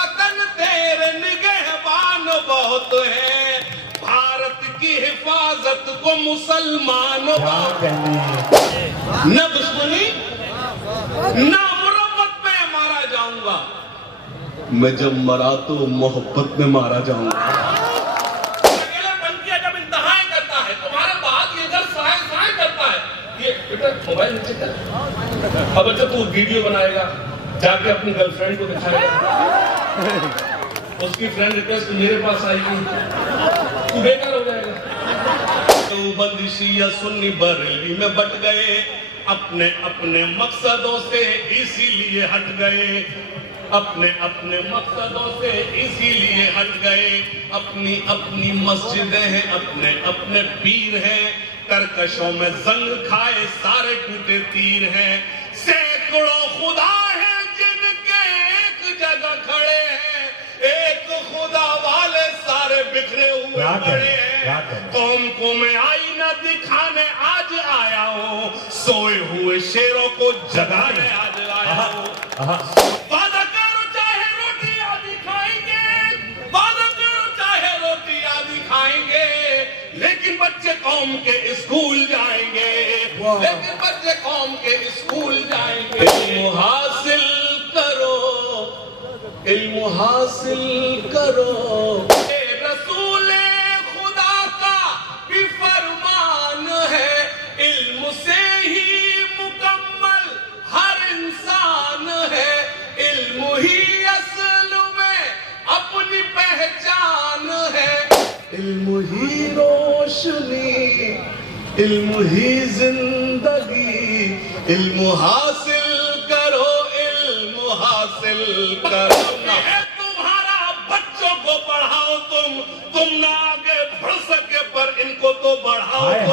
वतन तेरे निगहबान बहुत है, भारत की हिफाजत को मुसलमान न दुश्मनी न मुरब्बत में मारा जाऊंगा, मैं जब मरा तो मोहब्बत में मारा जाऊंगा। अकेलापन की जब इंतहाएं करता है, तुम्हारे बाद ये जब सहाय सहाय करता है, ये बेटा मोबाइल नीचे कर, अब अच्छा तू वीडियो बनाएगा, जाके अपनी गर्लफ्रेंड को दिखाएगा, उसकी फ्रेंड रिक्वेस्ट मेरे पास आएगी, तू बेकार हो जाएगा। तो बंदिशी या सुन्नी बरेली में बट गए, अपने अपने मकसदों से इसीलिए हट गए, अपने अपने मकसदों से इसीलिए हट गए, अपनी अपनी मस्जिदें हैं, अपने अपने पीर हैं, तरकशों में जंग खाए सारे टूटे तीर हैं, सैकड़ों खुदा हैं जिनके एक जगह खड़े हैं, एक खुदा वाले सारे बिखरे हुए पड़े हैं। कौम को मैं आईना दिखाने आज आया हूँ, सोए हुए शेरों को जगाने आज आया हूँ। वादा करो चाहे रोटी आदि खाएंगे, वादा करो चाहे रोटी आदि खाएंगे, लेकिन बच्चे कौम के स्कूल जाएंगे, लेकिन बच्चे कौम के स्कूल जाएंगे। इल्म हासिल करो, इल्म हासिल करो, रसूले खुदा का भी फरमान है, इल्म से ही मुकम्मल हर इंसान है, इल्म ही असल में अपनी पहचान है, इल्म ही रोशनी, इल्म ही जिंदगी, इल्म हासिल करो, इल्म हासिल करो। तुम्हारा बच्चों को पढ़ाओ तुम ना आगे बढ़ सके पर इनको तो बढ़ाओ तुम।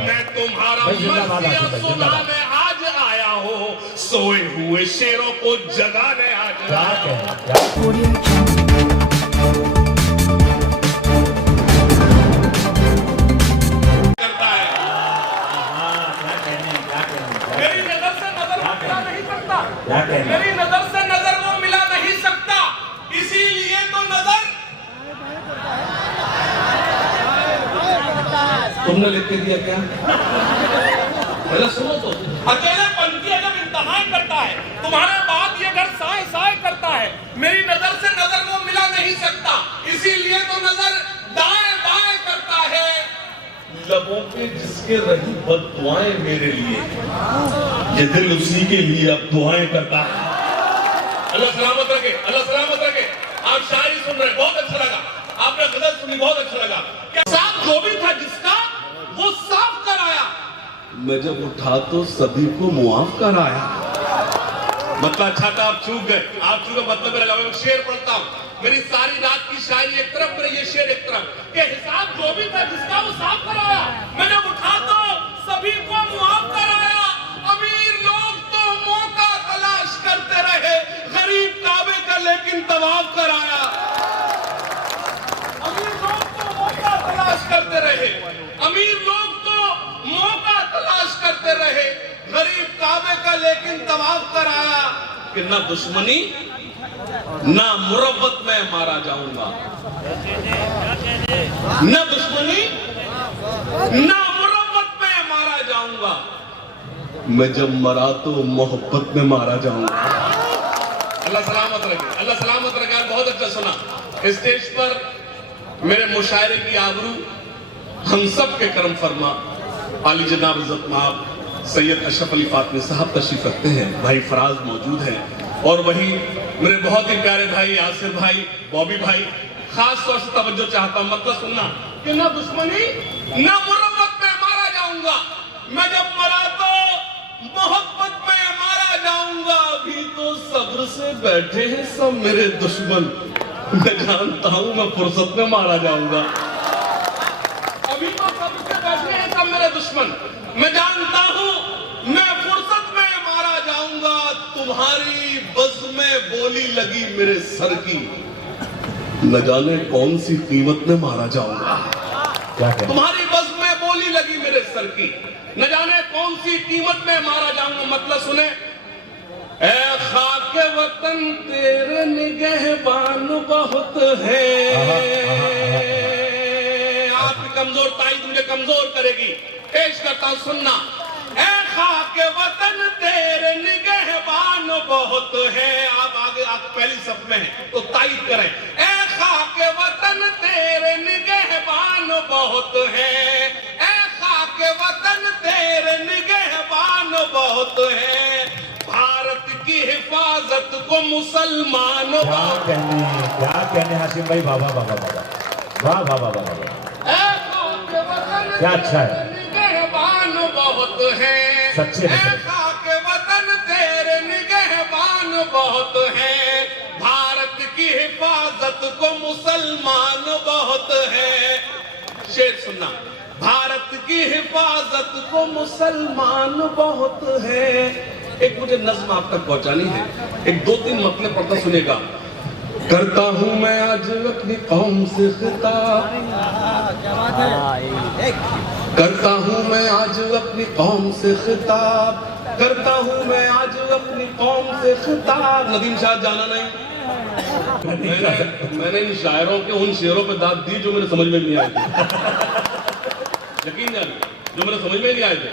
मैं तुम्हारा मर्सिया सुनाने आज आया हूँ, सोए हुए शेरों को जगाने आज आया हूँ। मेरी नजर से नजर वो मिला नहीं सकता, इसीलिए तो नजर तुमने लिख के दिया क्या? पहले सुनो तो, अकेलेपन की जब इंतहाएं करता है, तुम्हारे बाद ये घर साए साए करता है, मेरी नजर से नजर वो मिला नहीं सकता, इसीलिए तो नजर दाएं बाएं करता है। लबों पे जिसके रही बद्दुआएं मेरे लिए, ये दिल उसी के लिए अब दुआएं करता है। अल्लाह सलामत रखे, अल्लाह सलामत रखे। आप शायरी सुन रहे, बहुत अच्छा लगा, आपने गजल सुनी, बहुत अच्छा लगा। क्या साफ जो भी था जिसका वो साफ कराया, मैं जब उठा तो सभी को मुआफ कराया। मतलब अच्छा था, आप चूक गए, आप चूक गए, मतलब मेरा मैं शेर पढ़ता हूँ, मेरी सारी रात की शायरी एक तरफ, मेरे ये शेर एक तरफ, कि हिसाब जो भी था जिसका वो साफ कराया, मैंने उठा तो सभी को मुआफ कराया। अमीर लोग तो मौका तलाश करते रहे, गरीब काबे का लेकिन तवाफ कराया। अमीर लोग तो मौका तलाश करते रहे, अमीर लोग तो मौका तलाश करते रहे, गरीब काबे का लेकिन तवाफ कराया। कि ना दुश्मनी ना मुरब्बत में मारा जाऊंगा, न दुश्मनी न मुरब्बत में मारा जाऊंगा, मैं जब मरा तो मोहब्बत में मारा जाऊंगा। अल्लाह सलामत रखे, अल्लाह सलामत रखे। बहुत अच्छा सुना। स्टेज पर मेरे मुशायरे की आबरू हम सब के करम फरमा आली जनाब इज़्ज़त माब सैयद अशरफ अली फातमी साहब तशरीफ रखते हैं, भाई फराज मौजूद हैं, और वही मेरे बहुत ही प्यारे भाई यासिर भाई, बॉबी भाई। खास तौर से तवज्जो चाहता हूं, मतलब सुनना, कि ना दुश्मनी ना मुरब्बत में मारा जाऊंगा, मैं जब मरा तो मोहब्बत में मारा जाऊंगा। अभी तो सब्र से बैठे हैं सब मेरे दुश्मन, मैं जानता हूं मैं फुर्सत में मारा जाऊंगा। अभी तो सब्र से बैठे हैं सब मेरे दुश्मन, मैं जानता हूं मैं फुर्सत में मारा जाऊंगा। तुम्हारी बज़ में बोली लगी मेरे सर की, न जाने कौन सी कीमत में मारा जाऊंगा। तुम्हारी बज़ में बोली लगी मेरे सर की, न जाने कौन सी कीमत में मारा जाऊंगा। मतलब सुने, ए खाक के वतन तेरे निगहबान बहुत है। आपकी कमजोर ताईद मुझे कमजोर करेगी। पेश करता हूं, सुनना। ऐ खाके वतन तेरे निगहबान बहुत है। आप आगे आप पहली सब में हैं तो ताईद करें। ऐ खाके वतन तेरे निगहबान बहुत है। ऐ खाके वतन तेरे निगहबान बहुत है। भारत की हिफाजत को मुसलमान क्या कहने हाशिम भाई, वाह वाह वाह वाह वाह वाह वाह वाह, क्या अच्छा है। निगहबान बहुत है सच्चे में के वतन तेरे निगहबान बहुत है। भारत की हिफाजत को मुसलमान बहुत है। शेर सुनना। भारत की हिफाजत को मुसलमान बहुत है। एक मुझे नज्म आप तक पहुंचानी है, एक 2-3 मतले पढ़ता सुनेगा। करता हूं मैं आज अपनी कौम से खिताब, करता हूं मैं आज अपनी कौम से खिताब, करता हूं मैं आज अपनी कौम से खिताब। नदीम शाह जाना नहीं। मैंने इन शायरों के उन शेरों पे दाद दी जो मेरे समझ में नहीं आए थे। यकीन जानिए, जो मेरे समझ में नहीं आए थे।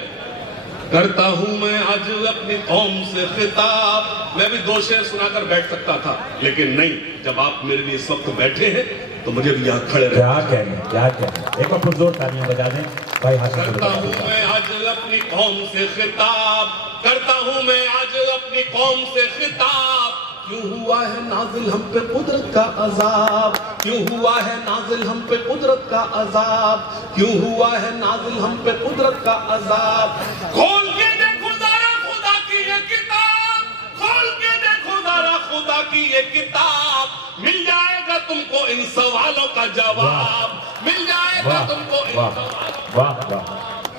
करता हूं मैं आज अपनी कौम से खिताब। मैं भी 2 शेर सुनाकर बैठ सकता था, लेकिन नहीं, जब आप मेरे लिए इस वक्त बैठे हैं तो मुझे भी यहाँ खड़े क्या कहने, क्या कहने। एक बार जोर तालियां बजा दें भाई हाशिम। करता हूं मैं आज अपनी कौम से खिताब, करता हूं मैं आज अपनी कौम से खिताब। क्यों हुआ है नाजिल हम पे कुदरत का अजाब, क्यों हुआ है नाजिल हम पे कुदरत का अजाब, क्यों हुआ है नाजिल हम पे कुदरत का अजाब। खोल के देखो जरा खुदा की ये किताब, खोल के देखो जरा खुदा की ये किताब। मिल जाएगा तुमको इन सवालों का जवाब, मिल जाएगा तुमको इन सवालों। वाह वाह,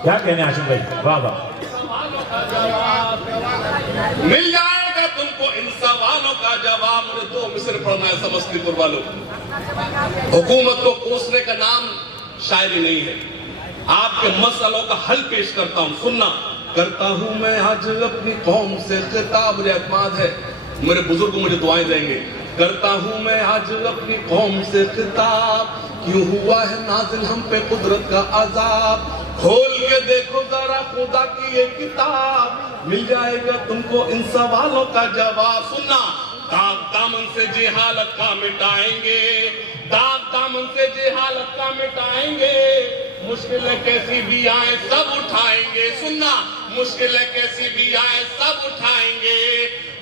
क्या कहने हाशिम भाई, वाह वाह। मिल जाएगा तुमको इन सवालों का जवाब। मुझे 2 मिसर पढ़ना है समस्तीपुर वालों। हुकूमत को कोसने का नाम शायरी नहीं है। आपके मसलों का हल पेश करता हूं, सुनना। करता हूं मैं आज अपनी कौम से खिताब। मुझे एतमाद है मेरे बुजुर्ग मुझे दुआएं देंगे। करता हूं मैं आज अपनी कौम से खिताब। क्यों हुआ है नाजिल हम पे कुदरत का अजाब। खोल के देखो जरा खुदा की ये किताब, मिल जाएगा तुमको इन सवालों का जवाब। सुनना। दाग दामन से जेहालत का मिटाएंगे, दाग दामन से जेहालत का मिटाएंगे। मुश्किलें कैसी भी आए सब उठाएंगे। सुनना। मुश्किलें कैसी भी आए सब उठाएंगे।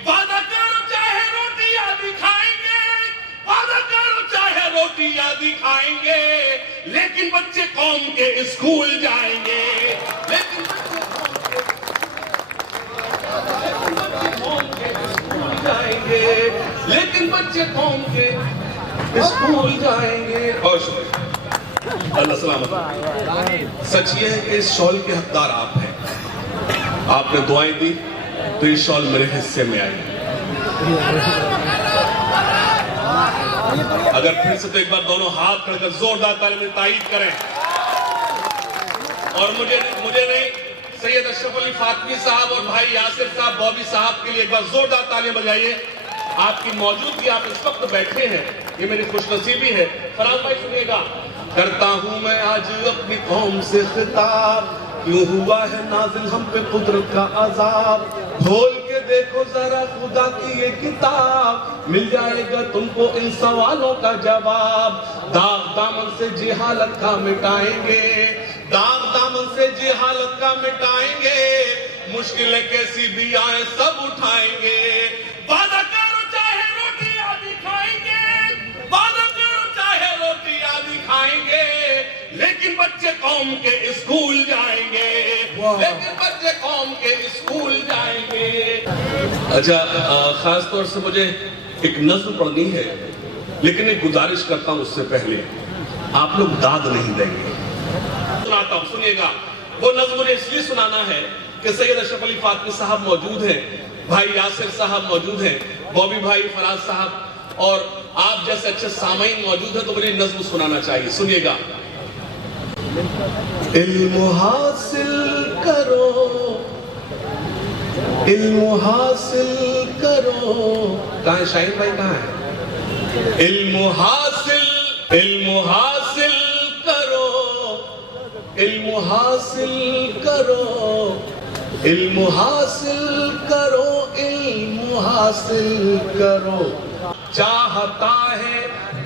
वादा करो चाहे रोटियां दिखाएंगे, वादा करो चाहे रोटियां दिखाएंगे, लेकिन बच्चे कौम के स्कूल जाएंगे। लेकिन बच्चे कौम के स्कूल जाएंगे, लेकिन बच्चे कौम के स्कूल जाएंगे। और अल्लाह सलामत। सच ये है कि इस शॉल के हकदार आप हैं। आपने दुआएं दी तो ये शॉल मेरे हिस्से में आई। अगर फिर से तो एक बार दोनों हाथ खड़कर जोरदार ताली में तारीफ करें। और मुझे नहीं, सैयद अशरफ अली फातमी साहब और भाई यासिर साहब बॉबी साहब के लिए एक बार जोरदार तालियां बजाइए। आपकी मौजूदगी, आप इस वक्त बैठे हैं, ये मेरी खुशनसीबी है। फराज भाई सुनिएगा। करता हूं मैं आज अपनी कौम से खिताब। क्यों हुआ है नाजिल हम पे कुदरत का अजाब। खोल के देखो जरा खुदा की ये किताब, मिल जाएगा तुमको इन सवालों का जवाब। दाग दामन से जेहालत का मिटाएंगे, दाग दामन से जेहालत का मिटाएंगे। मुश्किलें कैसी भी आए सब उठाएंगे। वादा करो चाहे रोटियां दिखाएंगे, वादा करो चाहे रोटियां दिखाएंगे, लेकिन बच्चे कौम के स्कूल जाएंगे, लेकिन बच्चे कौम के स्कूल जाएंगे। अच्छा, खास तौर से मुझे एक नज्म पढ़नी है, लेकिन एक गुजारिश करता हूं उससे पहले, आप लोग दाद नहीं देंगे। सुनाता हूं, सुनिएगा। वो नज्म मुझे इसलिए सुनाना है कि सैयद अशरफ अली फातमी साहब मौजूद हैं, भाई यासिर साहब मौजूद हैं, बॉबी भाई, फराज साहब और आप जैसे अच्छे सामाईन मौजूद हैं, तो मुझे नज्म सुनाना चाहिए। सुनिएगा। इल्म हासिल करो, इल्म हासिल करो। कहाँ है शाहिद भाई, कहाँ है? इल्म हासिल करो, इल्म हासिल करो, इल्म हासिल करो, इल्म हासिल करो। चाहता है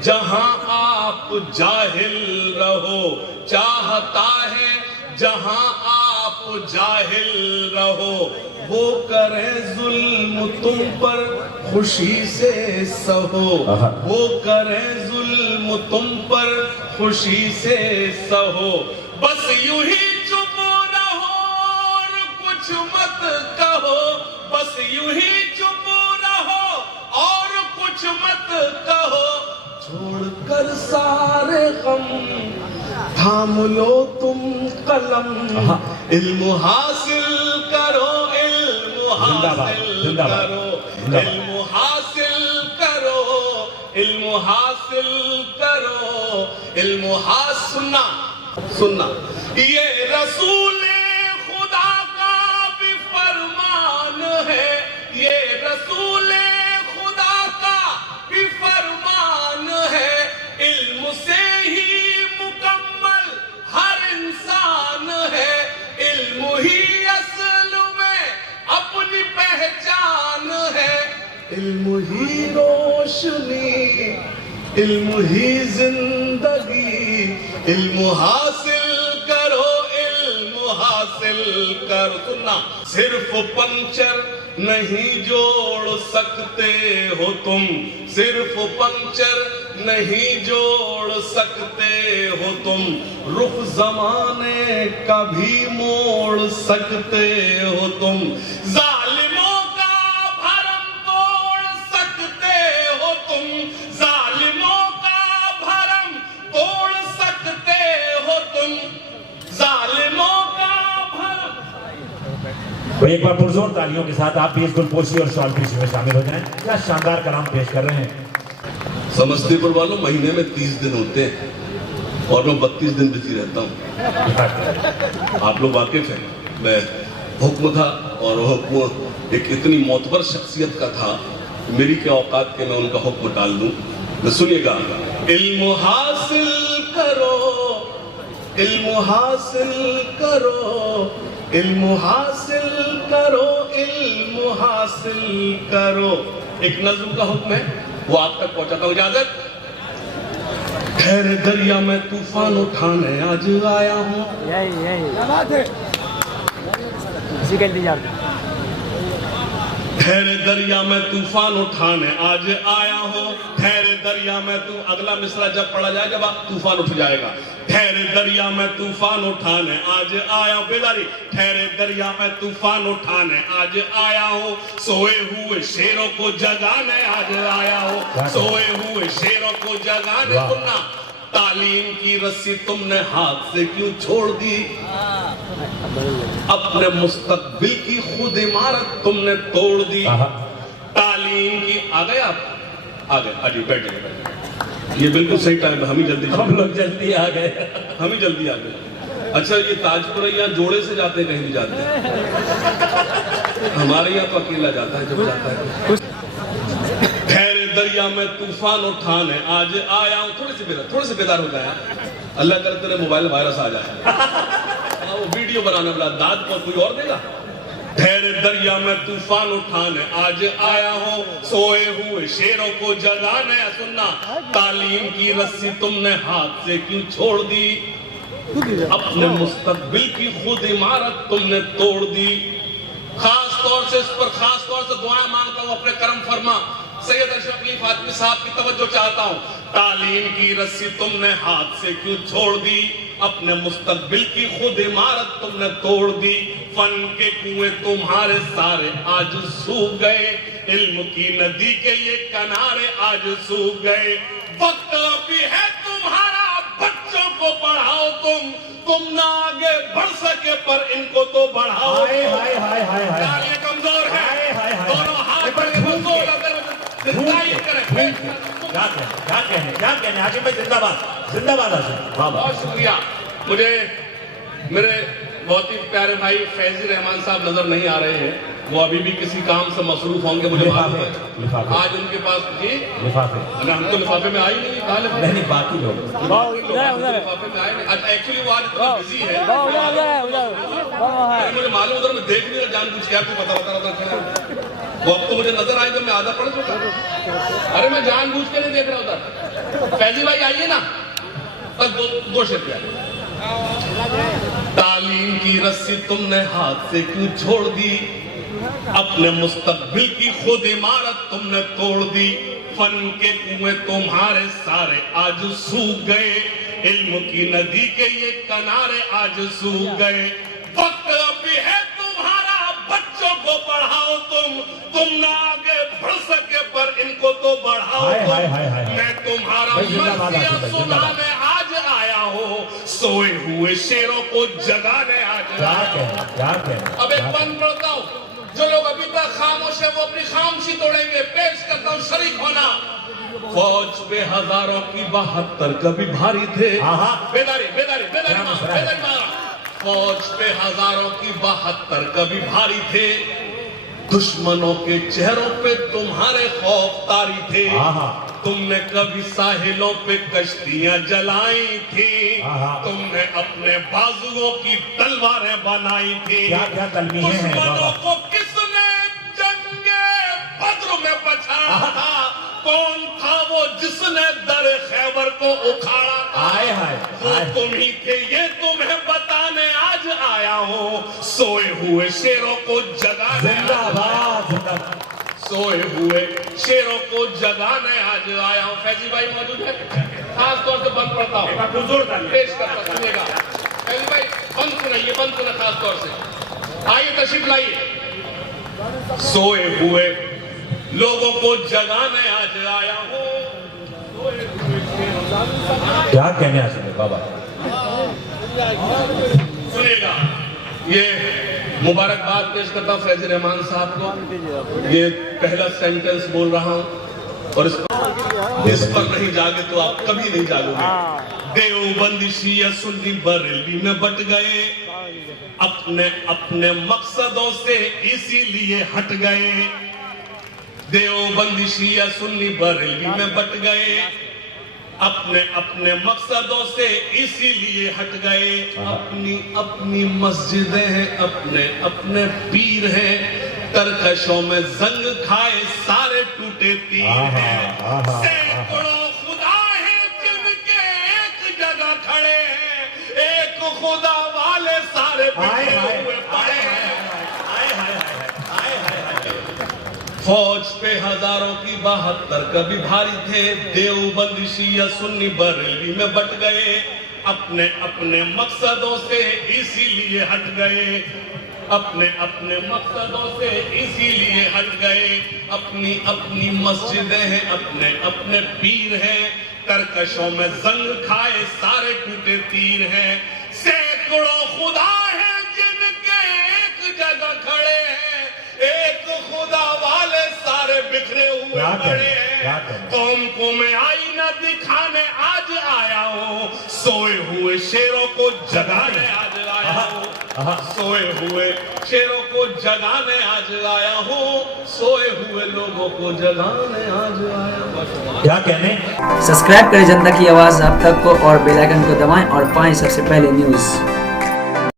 जहां आप जाहिल रहो, चाहता है जहां आप जाहिल रहो। वो करे जुल्म तुम पर खुशी से सहो, वो करे जुल्म तुम पर खुशी से सहो। बस यूं ही चुप रहो और कुछ मत कहो, बस यूं ही चुप रहो और कुछ मत कहो। छोड़कर सारे गम थाम लो तुम कलम, इल्म हासिल करो, इल्म हासिल करो, इल्म हासिल करो, इल्म हासिल करो, इल्म हासिल। सुनना, ये रसूले खुदा का भी फरमान है, ये रसूले खुदा का भी फरमान है। इल्म से ही मुकम्मल हर इंसान है, इल्म ही असल में अपनी पहचान है। इल्म ही रोशनी, इल्म ही जिंदगी, इल्म हासिल करो, इल्म हासिल करो। सुनना, सिर्फ पंचर नहीं जोड़ सकते हो तुम, सिर्फ पंचर नहीं जोड़ सकते हो तुम। रुख जमाने का भी मोड़ सकते हो तुम। जालिमों का भरम तोड़ सकते हो तुम, जालिमों का भरम तोड़ सकते हो तुम, जालिमों का भरम। तो एक बार पुरजोर तालियों के साथ आप भी इस गुलपोशी और शॉलपोशी में शामिल हो जाएं। क्या शानदार कलाम पेश कर रहे हैं। समस्तीपुर वालों, महीने में 30 दिन होते हैं और मैं 32 दिन बिजी रहता हूँ। आप लोग वाकिफ हैं, मैं हुक्म था और हुक्म एक इतनी मोतबर शख्सियत का था, मेरी क्या औकात के मैं उनका हुक्म टाल दूं। तो सुनिएगा, इल्म हासिल करो, इल्म हासिल करो, इल्म हासिल करो, इल्म हासिल करो। एक नज़्म का हुक्म है, वो आप तक पहुंचाता हूं। इजाजत। ठहरे दरिया में तूफान उठाने आज आया हूँ, ठहरे दरिया में तूफान उठाने आज आया हूँ। ठहरे दरिया में तू, अगला मिसरा जब पढ़ा जाए जब आप तूफान उठ जाएगा। ठहरे दरिया में तूफान उठाने आज आया हूँ, बेदारी। ठहरे दरिया में तूफान उठाने आज आया हूँ। सोए हुए शेरों को जगाने आज आया हूँ, सोए हुए शेरों को जगाने। सुनना, तालीम की रस्सी तुमने हाथ से क्यों छोड़ दी, अपने मुस्तकबिल की खुद इमारत तुमने तोड़ दी। तालीम की, आ गए आप, आ गए, आइए बैठे। ये बिल्कुल सही टाइम है, हम ही जल्दी, हम लोग जल्दी आ गए, हम ही जल्दी आ गए। अच्छा, ये ताजपुर यहाँ जोड़े से जाते हैं, कहीं भी जाते हैं, हमारे यहाँ तो अकेला जाता है जब जाता है। ठहरे दरिया में तूफान उठाने आज आया हूँ। थोड़े से बेदार हो जाए, अल्लाह करे तेरे मोबाइल वायरस आ जाए, वो वीडियो बनाने वाला दाद को कोई और देगा। ठहरे दरिया में तूफान उठाने आज आया हूँ, सोए हुए शेरों को जगाने। सुनना, तालीम की रस्सी तुमने हाथ से क्यों छोड़ दी, अपने मुस्तकबिल की खुद इमारत तुमने तोड़ दी। खास तौर से इस पर खास तौर से दुआएं मांगता हूँ, अपने करम फरमा सैयद अशरफ अली फातमी साहब की तवज्जो चाहता हूँ। तालीम की रस्सी तुमने हाथ से क्यों छोड़ दी, अपने मुस्तकबिल की खुद इमारत तुमने तोड़ दी। फन के कुएं तुम्हारे सारे आज सूख गए, इल्म की नदी के ये किनारे आज सूख गए। वक्त अभी है तुम्हारा, बच्चों को पढ़ाओ तुम ना आगे बढ़ सके पर इनको तो बढ़ाओ। हाय हाय हाय हाय हाय, ये कमजोर है, दोनों हाथ क्या कहने हाशिम भाई, जिंदाबाद जिंदाबाद हाशिम। बहुत शुक्रिया। मुझे मेरे बहुत ही प्यारे भाई फैजी रहमान साहब नजर नहीं आ रहे हैं, वो अभी भी किसी काम से मसरूफ होंगे, मुझे मालूम है। लिफाफे आज उनके पास जी लिफाफे अरे हम तो लिफाफे में आए ही नहीं, कहाँ लिफाफे? नहीं, बाकी लोग लिफाफे में आए नहीं। एक्चुअली वो आज इतना बिजी है, मुझे मालूम उधर मैं देख नहीं रहा जानबूझ के, आपको पता होता रहता खड़ा। वो अब तो मुझे नजर आए जब मैं आधा पढ़ चुका। अरे मैं जानबूझ के नहीं देख रहा उधर। फैजी भाई आइए ना, बस दो शेर पे। तालीम की रस्सी तुमने हाथ से क्यों छोड़ दी, अपने मुस्तकबिल की खुद इमारत तुमने तोड़ दी, फन के कुएं तुम्हारे सारे आज सूख गए, इल्म की नदी के ये किनारे आज सूख गए। वक्त अभी है तुम्हारा, बच्चों को पढ़ाओ तुम ना आगे बढ़ सके पर इनको तो बढ़ाओ तुम। मैं तुम्हारा मर्सिया सुनाने आज आया हूँ, सोए हुए शेरों को जगाने आज आया हूँ। अब एक बंद पढ़ता हूँ, जो लोग अभी तक खामोश है वो अपनी खामोशी तोड़ेंगे। पेश करता हूँ शरीक होना। फौज पे हजारों की 72 कभी भारी थे, बेदारी बेदारी बेदारी बेदारी मारा। फौज पे हजारों की 72 कभी भारी थे, दुश्मनों के चेहरों पे तुम्हारे खौफ तारी थे। तुमने कभी साहिलों पे कश्तियां जलाई थी, तुमने अपने बाजुओं की तलवारें बनाई थी। दुश्मनों को किसने जंगे बद्र में बचाया था, कौन था वो जिसने दर खैबर को उखाड़ा था, वो तुम ही थे ये तुम्हें बताने आज आया हूँ, सोए हुए शेरों को जगाने, सोए हुए शेरों को जगाने आज आया हूँ। फैजी भाई मौजूद है, खास तौर से बंद पड़ता हूँ, पेश करता सुनिएगा। फैजी भाई बंद सुनाइए, बंद सुना खास तौर से। आइए तशरीफ लाइए। सोए हुए लोगों को जगाने आज आया हूँ, क्या कहने आए बाबा? सुनिएगा, ये मुबारकबाद पेश करता हूँ फैजी रहमान साहब को। ये पहला सेंटेंस बोल रहा हूँ और इस पर नहीं जागे तो आप कभी नहीं जागोगे। देवबंदी शिया सुन्नी बरेली में बट गए, अपने अपने मकसदों से इसीलिए हट गए। देवबंदी शिया सुन्नी बरेली में बट गए, अपने अपने मकसदों से इसीलिए हट गए। अपनी अपनी मस्जिदें हैं, अपने अपने पीर हैं, तरकशों में जंग खाए सारे टूटे तीर हैं। सैकड़ों खुदा हैं जिनके एक जगह खड़े हैं, एक खुदा वाले सारे बिखरे हुए पड़े हैं। फौज पे हजारों की 72 कभी भारी थे, देवबंदी शिया सुन्नी बरेली में बट गए, अपने अपने मकसदों से इसीलिए हट गए, अपने अपने मकसदों से इसीलिए हट गए। अपनी अपनी मस्जिदें हैं, अपने अपने पीर हैं, तरकशों में जंग खाए सारे टूटे तीर हैं। सैकड़ों खुदा हैं जिनके एक जगह खड़े हैं, एक खुदा वाले सारे बिखरे हुए पड़े हैं। कौम को मैं आईना दिखाने आज आया हूँ, सोए हुए शेरों को जगाने आज आया हूँ, सोए हुए शेरों को जगाने आज आया हूँ, सोए हुए लोगों को जगाने आज आया हूँ। क्या कहने? सब्सक्राइब करें जनता की आवाज़ आप तक को और बेल आइकन को दबाएं और पाएं सबसे पहले न्यूज़।